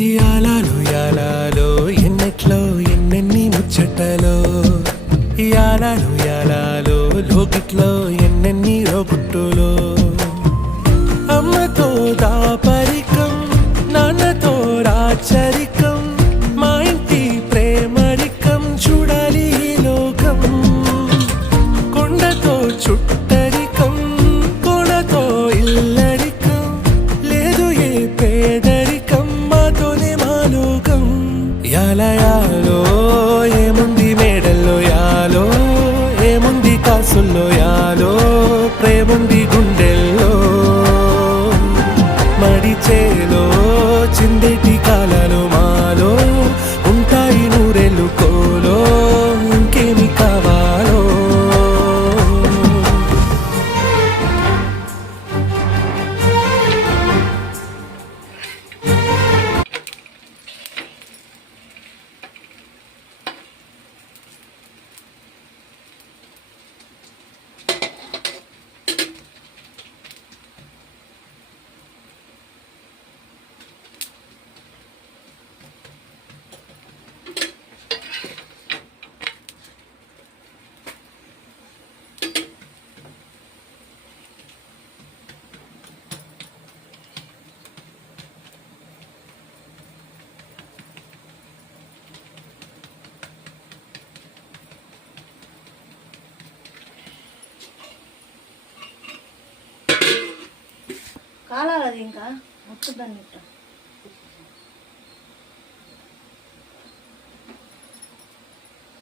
యాలాలో ఎన్నెట్లో ఎన్నెన్ని ముచ్చటలో యాలాలో లోకిట్లో ఎన్నెన్ని రోగుట్టులో అమ్మతో దాపరికం నాన్నతో రాచరికం మా ఇంటి ప్రేమరికం చూడాలి ఈ లోకం కొండతో చుట్టరికం కొనతో ఇల్లరికం లేదు ఏ పేదరికం మాతోనే మా లోకం యాలో ఏముంది మేడల్లో యాలో ఏముంది కాసుల్లో యాలో ప్రేముంది గుండెల్లో మడిచేలో చిందేటి కాలాలు మాలో ఉంటాయి నూరెళ్ళు కోలో ఇంకేమి కావాలో కాలాలి అది ఇంకా మొత్తం దాన్ని